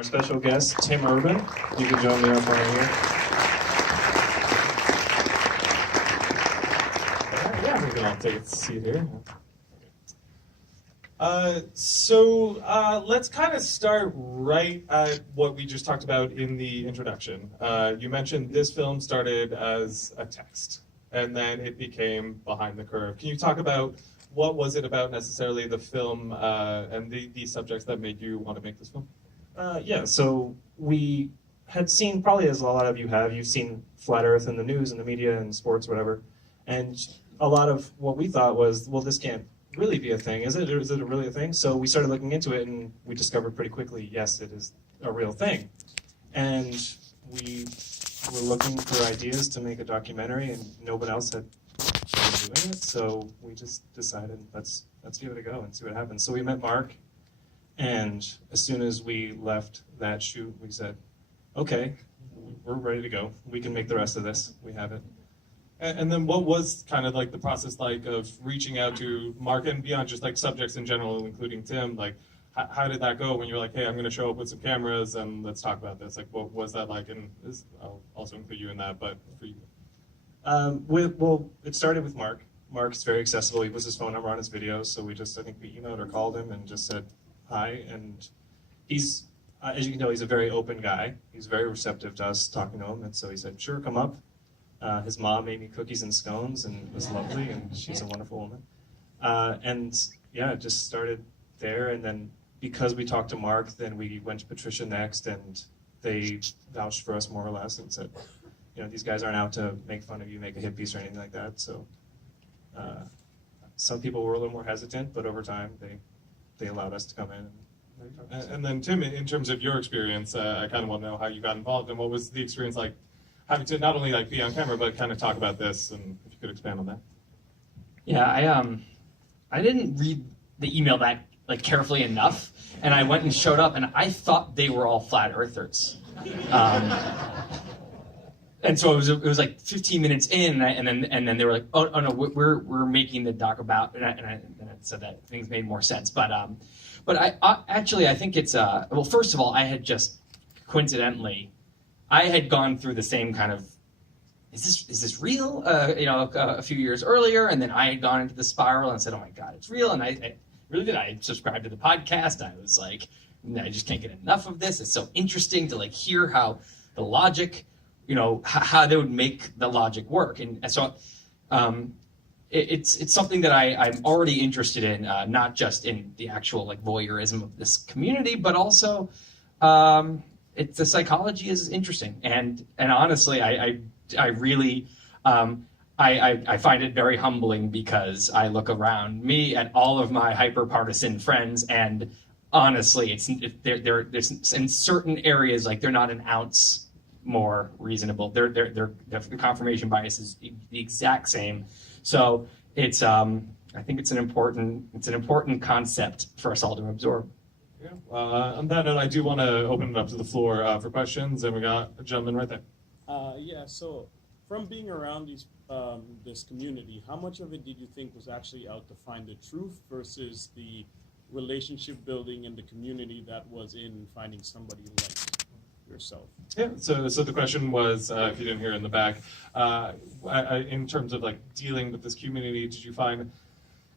Our special guest, Tim Urban. You can join me up right here. Yeah, we can all take a seat here. Let's kind of start right at what we just talked about in the introduction. You mentioned this film started as a text, and then it became Behind the Curve. Can you talk about what was it about necessarily the film and the subjects that made you want to make this film? So we had seen, probably as a lot of you have, you've seen Flat Earth in the news and the media and sports, whatever. And a lot of what we thought was, well, this can't really be a thing, is it? Or is it really a thing? So we started looking into it, and we discovered pretty quickly, yes, it is a real thing. And we were looking for ideas to make a documentary, and no one else had been doing it. So we just decided, let's give it a go and see what happens. So we met Mark. And as soon as we left that shoot, we said, okay, we're ready to go. We can make the rest of this. We have it. And then what was kind of like the process like of reaching out to Mark and beyond just like subjects in general, including Tim? Like, how did that go when you were like, hey, I'm going to show up with some cameras and let's talk about this? Like, what was that like? And I'll also include you in that, but for you. It started with Mark. Mark's very accessible. He puts his phone number on his videos. So we emailed or called him and just said, hi, and he's, as you can tell, he's a very open guy. He's very receptive to us talking to him, and so he said, sure, come up. His mom made me cookies and scones, and it was lovely, and she's a wonderful woman. It just started there, and then because we talked to Mark, then we went to Patricia next, and they vouched for us more or less and said, these guys aren't out to make fun of you, make a hit piece or anything like that. So some people were a little more hesitant, but over time, they allowed us to come in. And then Tim, in terms of your experience, I kind of want to know how you got involved and what was the experience like having to not only like be on camera, but kind of talk about this, and if you could expand on that. Yeah, I didn't read the email that like carefully enough, and I went and showed up, and I thought they were all flat earthers. And so it was like 15 minutes in, and then they were like, oh no, we're making the doc about, and so that things made more sense. But I think it's well, first of all, I had just coincidentally, I had gone through the same kind of, is this real? A few years earlier, and then I had gone into the spiral and said, oh my God, it's real, and I really did. I subscribed to the podcast. I was like, I just can't get enough of this. It's so interesting to like hear how the logic. How they would make the logic work. And so it's something that I'm already interested in, not just in the actual like voyeurism of this community, but also the psychology is interesting. And honestly, I really, I find it very humbling because I look around me at all of my hyper-partisan friends, and honestly, there's in certain areas, like they're not an ounce more reasonable. The confirmation bias is the exact same. So it's I think it's an important concept for us all to absorb. Yeah. On that note, I do want to open it up to the floor for questions, and we got a gentleman right there. So from being around this community, how much of it did you think was actually out to find the truth versus the relationship building and the community that was in finding somebody like yourself? Yeah, so the question was, if you didn't hear in the back, in terms of like dealing with this community, did you find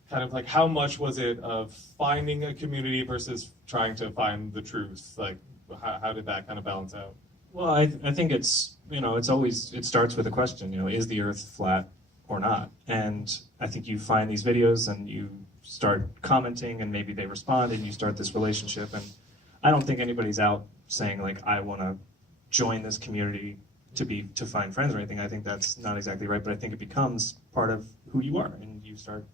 kind of like how much was it of finding a community versus trying to find the truth? Like how did that kind of balance out? Well, I think it's it starts with a question, is the earth flat or not? And I think you find these videos and you start commenting and maybe they respond and you start this relationship, and I don't think anybody's out saying like I want to join this community to find friends or anything. I think that's not exactly right, but I think it becomes part of who you are, and you start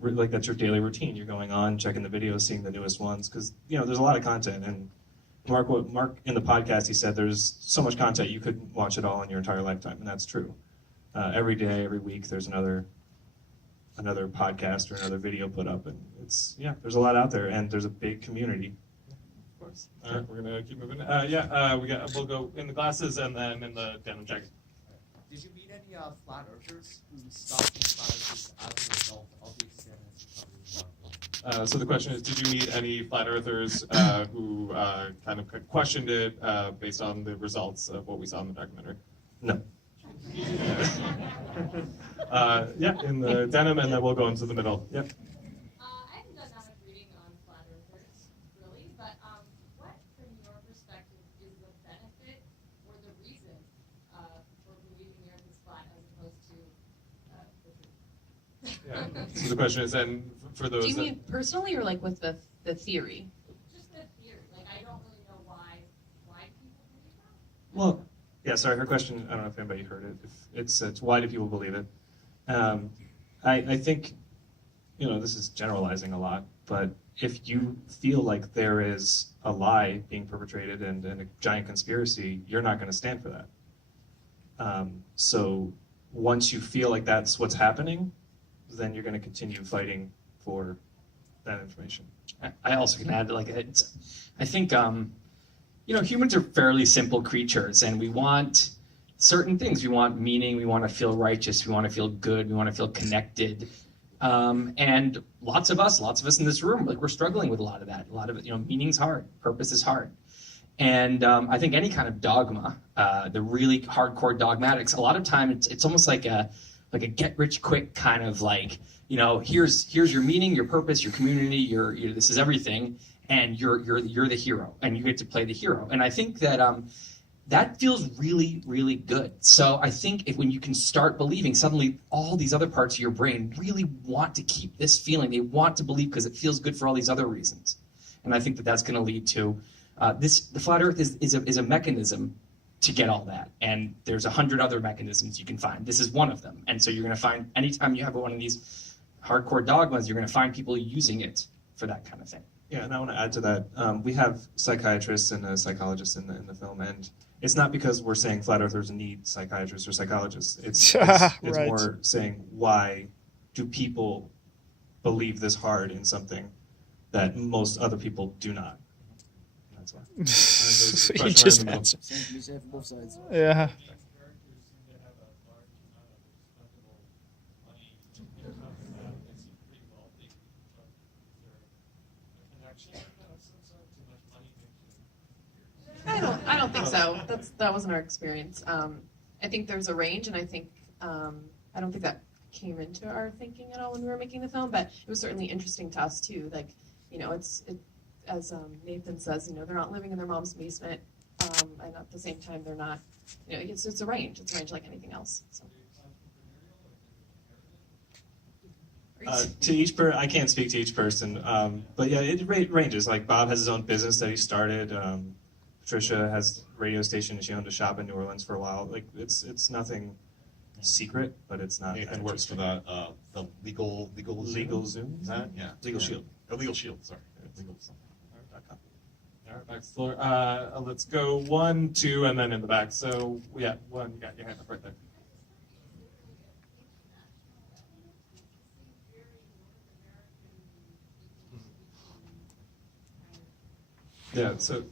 like that's your daily routine. You're going on, checking the videos, seeing the newest ones, because there's a lot of content. And Mark in the podcast, he said there's so much content you couldn't watch it all in your entire lifetime, and that's true. Every day, every week, there's another podcast or another video put up, and there's a lot out there, and there's a big community. All right, we're gonna keep moving. We'll go in the glasses and then in the denim jacket. Did you meet any flat earthers who stopped being flat earthers as a result of the experiments you covered in the documentary? So the question is, did you meet any flat earthers who kind of questioned it based on the results of what we saw in the documentary? No. Yeah, in the denim, and then we'll go into the middle. Yep. I haven't done that much reading on flat earthers, really, but what, from your perspective, is the benefit or the reason for believing the earth is flat as opposed to the truth? Yeah. So the question is, and for those Do you that, mean personally or like with the theory? Just the theory. Like, I don't really know why people believe that. Well, yeah, sorry, her question, I don't know if anybody heard it. If it's why do people believe it? I think, this is generalizing a lot, but if you feel like there is a lie being perpetrated and a giant conspiracy, you're not going to stand for that. So once you feel like that's what's happening, then you're going to continue fighting for that information. I also can add, I think, humans are fairly simple creatures, and we want certain things. We want meaning. We want to feel righteous. We want to feel good. We want to feel connected. And lots of us in this room, we're struggling with a lot of that. A lot of it, meaning's hard. Purpose is hard. And I think any kind of dogma, the really hardcore dogmatics, a lot of time it's almost like a get rich quick kind of here's your meaning, your purpose, your community, this is everything, and you're the hero, and you get to play the hero. And I think that that feels really, really good. So I think when you can start believing, suddenly all these other parts of your brain really want to keep this feeling. They want to believe because it feels good for all these other reasons. And I think that that's going to lead to the flat Earth is a mechanism to get all that. And there's 100 other mechanisms you can find. This is one of them. And so you're going to find anytime you have one of these hardcore dogmas, you're going to find people using it for that kind of thing. Yeah, and I want to add to that. We have psychiatrists and a psychologist in the film, and it's not because we're saying flat earthers need psychiatrists or psychologists. It's Right. more saying, why do people believe this hard in something that most other people do not? That's why. He just answered. Yeah. I don't think so. That wasn't our experience. I think there's a range, and I think I don't think that came into our thinking at all when we were making the film. But it was certainly interesting to us too. It's as Nathan says, they're not living in their mom's basement, and at the same time they're not. It's a range. It's a range like anything else. So. To each I can't speak to each person, but yeah, it ranges. Like Bob has his own business that he started. Patricia has a radio station and she owned a shop in New Orleans for a while. Like it's nothing secret, but it's not. Nathan works for the legal Zoom. Is that? Yeah. Legal Shield. Legal Shield. Sorry. Legal something. all right, back to the floor. Let's go 1, 2, and then in the back. So yeah, 1, you got your hand up right there. Yeah, so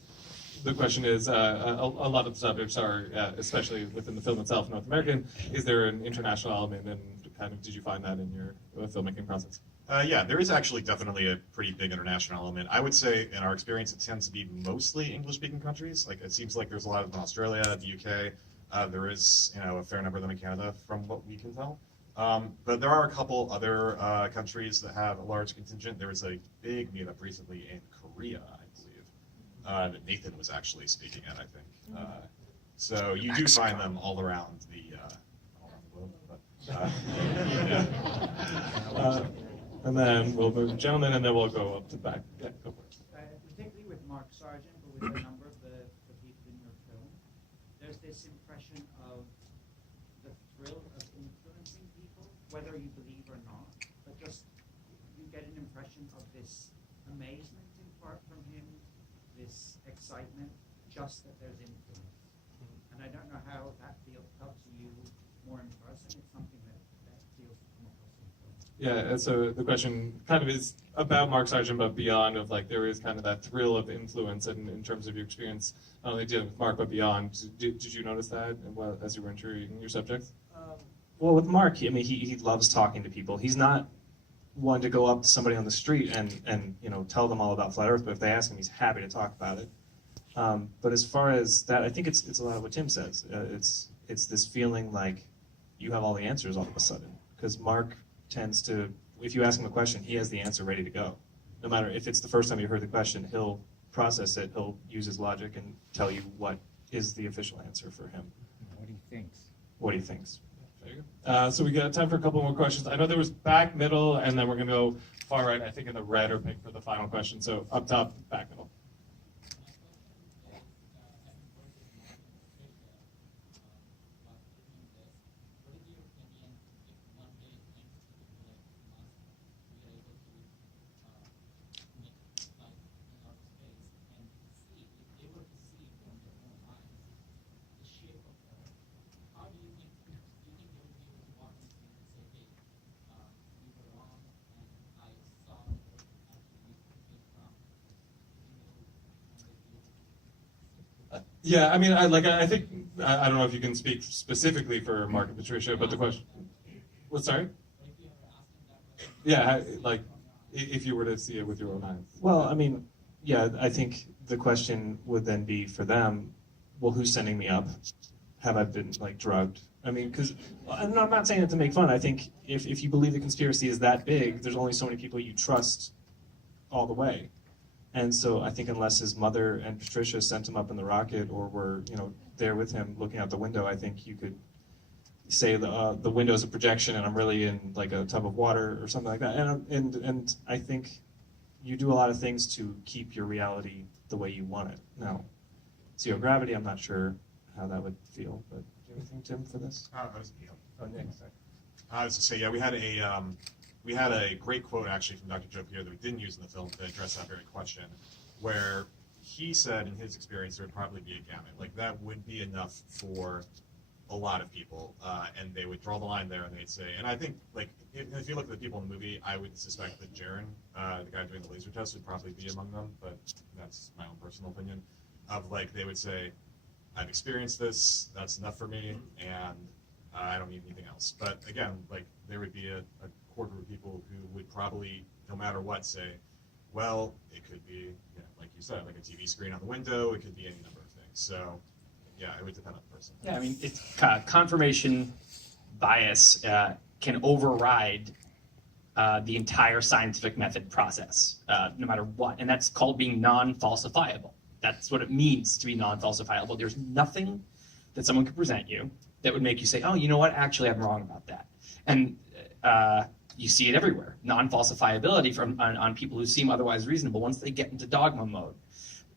the question is, a lot of the subjects are, especially within the film itself, North American. Is there an international element, and kind of did you find that in your filmmaking process? Yeah, there is actually definitely a pretty big international element. I would say, in our experience, it tends to be mostly English-speaking countries. Like, it seems like there's a lot of them in Australia, the UK. There is, a fair number of them in Canada, from what we can tell. But there are a couple other countries that have a large contingent. There was a big meetup recently in Korea, I believe, that Nathan was actually speaking at, I think. So you do find them all around the globe. But, yeah. And then we'll move to gentlemen, and then we'll go up to the back. Yeah, go for it. Particularly with Mark Sargent, but with a number of the people in your film, there's this impression of the thrill of influencing people, whether you believe or not, but just you get an impression of this amazement in part from him, this excitement, just that there's influence. And I don't know how that felt to you more in person. It's something that feels to come across in film. Yeah, and so the question kind of is about Mark Sargent, but beyond of there is kind of that thrill of influence, and in terms of your experience, not only dealing with Mark, but beyond. Did you notice that as you were interviewing your subjects? Well, with Mark, he loves talking to people. He's not one to go up to somebody on the street and tell them all about flat Earth. But if they ask him, he's happy to talk about it. But as far as that, I think it's a lot of what Tim says. It's this feeling like you have all the answers all of a sudden, because Mark tends to, if you ask him a question, he has the answer ready to go. No matter if it's the first time you heard the question, he'll process it, he'll use his logic and tell you what is the official answer for him. What he thinks. What he thinks. There you go. So we got time for a couple more questions. I know there was back, middle, and then we're going to go far right, I think in the red or pink for the final question. So up top, back, middle. Yeah, I mean, I think I don't know if you can speak specifically for Mark and Patricia, but the question. What? Sorry. Yeah, like if you were to see it with your own eyes. Well, I mean, yeah, I think the question would then be for them, well, who's sending me up? Have I been like drugged? I mean, because I'm not saying it to make fun. I think if you believe the conspiracy is that big, there's only so many people you trust all the way. And so I think unless his mother and Patricia sent him up in the rocket or were, there with him looking out the window, I think you could say the window's a projection and I'm really in like a tub of water or something like that. And I think you do a lot of things to keep your reality the way you want it. Now, zero gravity, I'm not sure how that would feel, but do you have anything, Tim, for this? Nick, sorry. I was to say, yeah, we had a great quote actually from Dr. Joe Pierre that we didn't use in the film to address that very question, where he said in his experience there would probably be a gamut. Like that would be enough for a lot of people, and they would draw the line there and they'd say, and I think like if you look at the people in the movie, I would suspect that Jaren, the guy doing the laser test, would probably be among them, but that's my own personal opinion, of like they would say, I've experienced this, that's enough for me, and I don't need anything else. But again, like there would be a quarter of people who would probably, no matter what, say, well, it could be, like you said, like a TV screen on the window, it could be any number of things. So, yeah, it would depend on the person. Yeah, I mean, it's confirmation bias can override the entire scientific method process, no matter what, and that's called being non-falsifiable. That's what it means to be non-falsifiable. There's nothing that someone could present you that would make you say, oh, you know what, actually I'm wrong about that. And you see it everywhere. Non-falsifiability on people who seem otherwise reasonable once they get into dogma mode.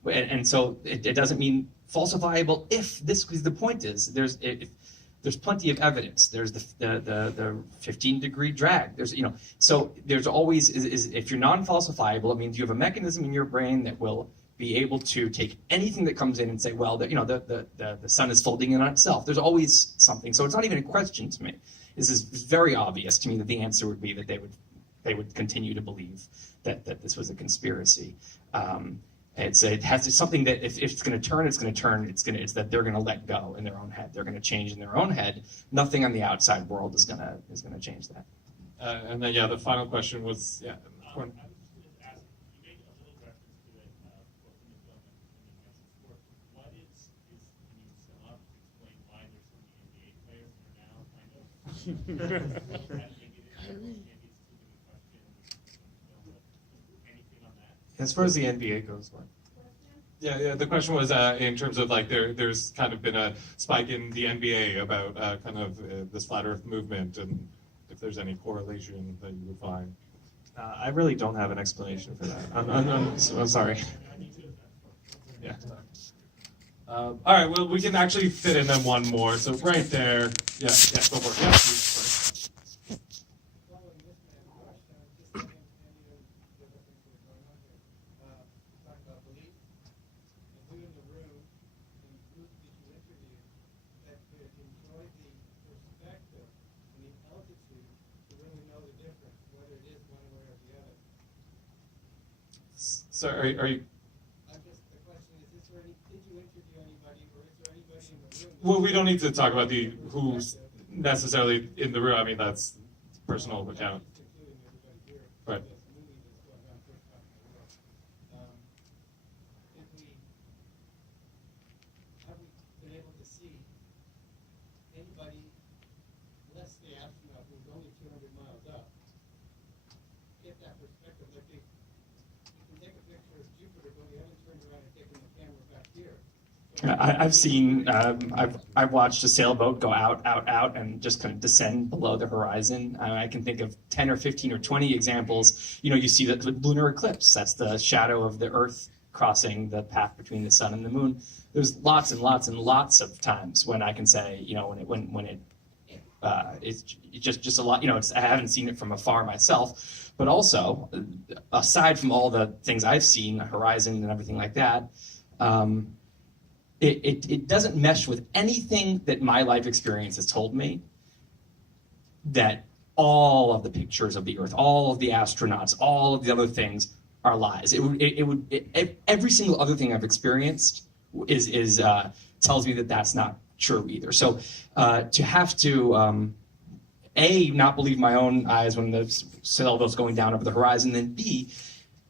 And so it doesn't mean falsifiable if this, because the point is, there's plenty of evidence. There's the 15-degree drag. So there's always, if you're non-falsifiable, it means you have a mechanism in your brain that will be able to take anything that comes in and say, well, the sun is folding in on itself. There's always something. So it's not even a question to me. This is very obvious to me that the answer would be that they would continue to believe that this was a conspiracy. It has something that if it's going to turn, it's going to turn. It's that they're going to let go in their own head. They're going to change in their own head. Nothing on the outside world is going to change that. And then the final question was As far as the NBA goes, Mark. Yeah. The question was in terms of like there's kind of been a spike in the NBA about kind of this flat Earth movement, and if there's any correlation that you would find. I really don't have an explanation for that. I'm sorry. Yeah. All right. Well, we can actually fit in them one more. So right there. Yeah. Go for it. Yeah. Please. So are you? The question is there any, did you interview anybody, or is there anybody in the room? Well, we don't need to talk about who's necessarily in the room. I mean, that's personal account. see anybody, less the astronaut who's only 200 miles up, get that perspective. Like you can take a picture of Jupiter, but you haven't turned around and taken the camera back here. I've seen, I've watched a sailboat go out, and just kind of descend below the horizon. I can think of 10 or 15 or 20 examples. You know, you see the lunar eclipse. That's the shadow of the Earth crossing the path between the sun and the moon. There's lots and lots and lots of times when I can say, you know, it's just a lot. You know, I haven't seen it from afar myself, but also, aside from all the things I've seen, the horizon and everything like that. It doesn't mesh with anything that my life experience has told me, that all of the pictures of the Earth, all of the astronauts, all of the other things are lies. Every single other thing I've experienced is tells me that that's not true either. So to have to A, not believe my own eyes when the sailboat's going down over the horizon, then B,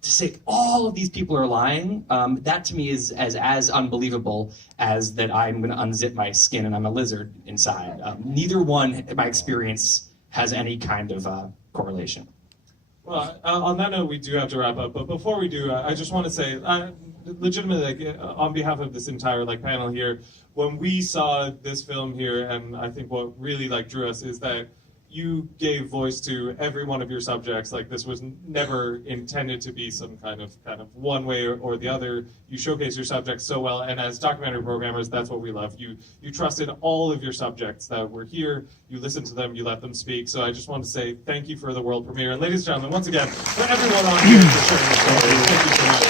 to say all of these people are lying, that to me is as unbelievable as that I'm going to unzip my skin and I'm a lizard inside. Neither one, in my experience, has any kind of correlation. Well, on that note, we do have to wrap up. But before we do, I just want to say, legitimately, on behalf of this entire panel here, when we saw this film here, and I think what really drew us is that you gave voice to every one of your subjects. This was never intended to be some kind of one way or the other. You showcase your subjects so well, and as documentary programmers, that's what we love. You trusted all of your subjects that were here. You listened to them. You let them speak. So I just want to say thank you for the world premiere, and ladies and gentlemen, once again, for everyone on here for sharing the story. Thank you so much.